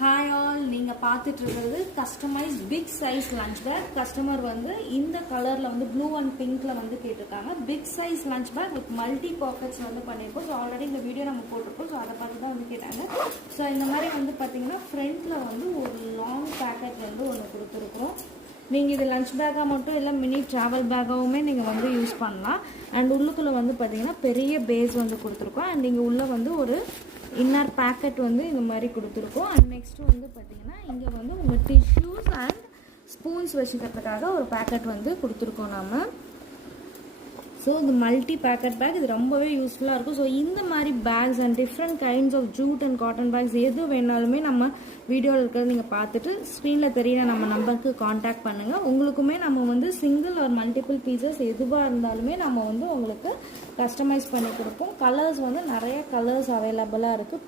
Hi all, நீங்கள் பார்த்துட்டு இருக்கிறது customised big size lunch bag. Customer வந்து இந்த கலரில் வந்து ப்ளூ அண்ட் பிங்க்ல வந்து கேட்டிருக்காங்க. Big size lunch bag with multi pockets வந்து பண்ணியிருக்கோம். ஸோ ஆல்ரெடி இந்த வீடியோ நம்ம போட்டிருக்கோம். ஸோ அதை பார்த்து தான் வந்து கேட்டாங்க. ஸோ இந்த மாதிரி வந்து பார்த்தீங்கன்னா ஃப்ரண்ட்டில் வந்து ஒரு லாங் பேக்கெட் வந்து ஒன்று கொடுத்துருக்கோம். நீங்கள் இது லஞ்ச் பேக்காக மட்டும் இல்லை, மினி ட்ராவல் பேக்காகவுமே நீங்கள் வந்து யூஸ் பண்ணலாம். அண்ட் உள்ளுக்குள்ளே வந்து பார்த்தீங்கன்னா பெரிய பேஸ் வந்து கொடுத்துருக்கோம். அண்ட் இங்கே உள்ளே வந்து ஒரு இன்னர் பேக்கெட் வந்து இந்த மாதிரி கொடுத்துருக்கோம். அண்ட் நெக்ஸ்ட்டு வந்து பார்த்தீங்கன்னா இங்கே வந்து உங்கள் டிஷ்யூஸ் அண்ட் ஸ்பூன்ஸ் வச்சுக்கிறதுக்காக ஒரு பேக்கெட் வந்து கொடுத்துருக்கோம் நம்ம. ஸோ இந்த மல்டி பேக்கெட் பேக் இது ரொம்பவே யூஸ்ஃபுல்லாக இருக்கும். ஸோ இந்த மாதிரி bags and different kinds of jute and cotton bags எது வேணாலுமே நம்ம வீடியோவில் இருக்கிறது நீங்கள் பார்த்துட்டு ஸ்க்ரீனில் தெரியிற நம்ம நம்பருக்கு காண்டாக்ட் பண்ணுங்கள். உங்களுக்குமே நம்ம வந்து சிங்கிள் ஒரு மல்டிபிள் பீசஸ் எதுவாக இருந்தாலுமே நம்ம வந்து உங்களுக்கு கஸ்டமைஸ் பண்ணி கொடுப்போம். கலர்ஸ் வந்து நிறைய கலர்ஸ் அவைலபிளாக இருக்குது.